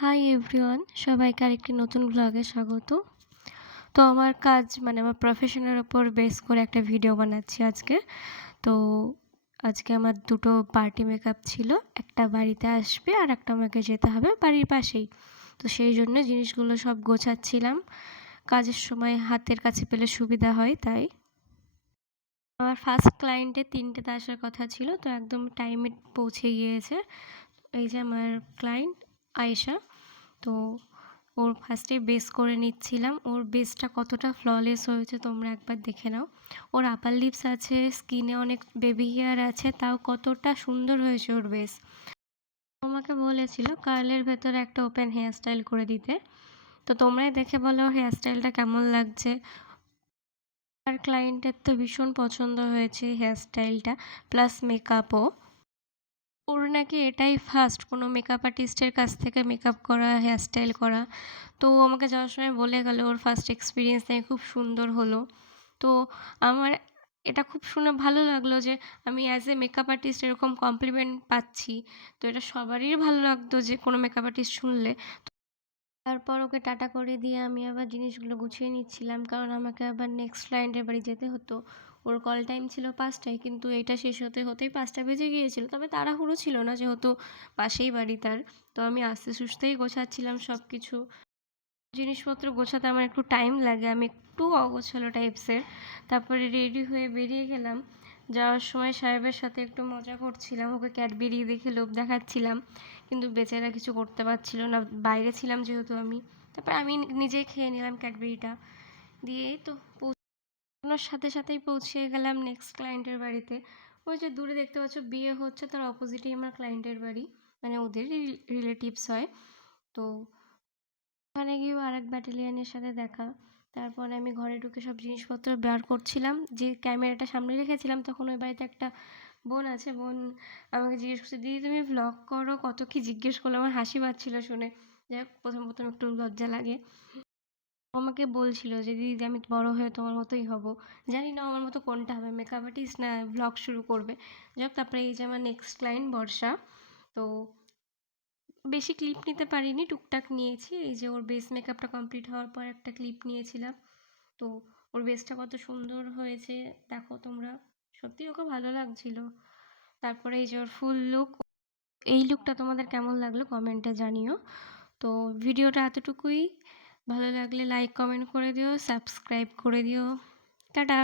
Hi everyone, সবাইকে আরেকটি নতুন ব্লগে স্বাগত। তো আমার কাজ আমার প্রফেশনের ওপর বেস করে একটা ভিডিও বানাচ্ছি আজকে। তো আজকে আমার দুটো পার্টি মেকআপ ছিল, একটা বাড়িতে আসবে আর একটা আমাকে যেতে হবে বাড়ির পাশেই। তো সেই জন্য জিনিসগুলো সব গোছাচ্ছিলাম, কাজের সময় হাতের কাছে পেলে সুবিধা হয় তাই। আমার ফার্স্ট ক্লায়েন্টে 3টেতে আসার কথা ছিল, তো একদম টাইমে পৌঁছে গিয়েছে। এই যে আমার ক্লায়েন্ট আয়েশা। তো ওর ফার্স্টে বেস করে নিচ্ছিলাম, ওর বেসটা কতটা ফ্ললেস হয়েছে তোমরা একবার দেখে নাও। ওর আপার লিপস আছে, স্কিনে অনেক বেবি হেয়ার আছে, তাও কতটা সুন্দর হয়েছে ওর বেস। আমাকে বলেছিল কার্লের ভেতরে একটা ওপেন হেয়ার স্টাইল করে দিতে, তো তোমরাই দেখে বলো হেয়ার স্টাইলটা কেমন লাগছে। আর ক্লায়েন্টের তো ভীষণ পছন্দ হয়েছে হেয়ার স্টাইলটা প্লাস মেকআপও। ওর নাকি এটাই ফার্স্ট কোনো মেকআপ আর্টিস্টের কাছ থেকে মেকআপ করা, হেয়ার স্টাইল করা। তো ও আমাকে যাওয়ার সময় বলে গেল ওর ফার্স্ট এক্সপিরিয়েন্স নাকি খুব সুন্দর হলো। তো আমার এটা খুব শুনে ভালো লাগলো যে আমি অ্যাজ এ মেকআপ আর্টিস্ট এরকম কমপ্লিমেন্ট পাচ্ছি। তো এটা সবারই ভালো লাগতো যে কোনো মেকআপ আর্টিস্ট শুনলে। তারপর ওকে টাটা করে দিয়ে আমি আবার জিনিসগুলো গুছিয়ে নিচ্ছিলাম, কারণ আমাকে আবার নেক্সট ক্লায়েন্টের বাড়ি যেতে হতো। ওর কল টাইম ছিল 5টায়, কিন্তু এইটা শেষ হতে হতেই 5টা বেজে গিয়েছিল। তবে তাড়াহুড়ো ছিল না, যেহেতু পাশেই বাড়ি তার। তো আমি আস্তে সুস্তেই গোছাচ্ছিলাম সব কিছু। জিনিসপত্র গোছাতে আমার একটু টাইম লাগে, আমি একটু অগোছালো টাইপসের। তারপরে রেডি হয়ে বেরিয়ে গেলাম। যাওয়ার সময় সাহেবের সাথে একটু মজা করছিলাম, ওকে ক্যাডবেরি দেখে লোভ দেখাচ্ছিলাম, কিন্তু বেচারা কিছু করতে পারছিল না, বাইরে ছিলাম যেহেতু আমি। তারপর আমি নিজেই খেয়ে নিলাম ক্যাডবেরিটা। দিয়েই তো পৌঁছানোর সাথে সাথেই পৌঁছে গেলাম নেক্সট ক্লায়েন্টের বাড়িতে। ওই যে দূরে দেখতে পাচ্ছ বিয়ে হচ্ছে, তার অপোজিটেই আমার ক্লায়েন্টের বাড়ি, ওদের রিলেটিভস হয়। তো ওখানে গিয়েও আরেক ব্যাটালিয়ানের সাথে দেখা। তারপরে আমি ঘরে ঢুকে সব জিনিসপত্র বের করছিলাম, যে ক্যামেরাটা সামনে রেখেছিলাম। তখন ওই বাড়িতে একটা বোন আছে, বোন আমাকে জিজ্ঞেস করছে, দিদি তুমি ভ্লগ করো, কত কি জিজ্ঞেস করলো, আমার হাসি পাচ্ছিল শুনে। যাই হোক, প্রথম প্রথম একটু লজ্জা লাগে। আমাকে বলছিল যে দিদি আমি বড় হয়ে তোমার মতোই হব। জানি না আমার মতো কোনটা হবে, মেকআপ আর্টিস্ট না ভ্লগ শুরু করবে। যাই হোক, তারপরে এই যে আমার নেক্সট ক্লায়েন্ট বর্ষা। তো বেশি ক্লিপ নিতে পারিনি, টুকটাক নিয়েছি। এই যে ওর বেস মেকআপটা কমপ্লিট হওয়ার পর একটা ক্লিপ নিয়েছিলাম। তো ওর বেসটা কত সুন্দর হয়েছে দেখো তোমরা, সত্যি ওকে ভালো লাগছিল। তারপরে এই যে ওর ফুল লুক, এই লুকটা তোমাদের কেমন লাগলো কমেন্টে জানিও। তো ভিডিওটা এতটুকুই, ভালো লাগলে লাইক কমেন্ট করে দিও, সাবস্ক্রাইব করে দিও। টাটা।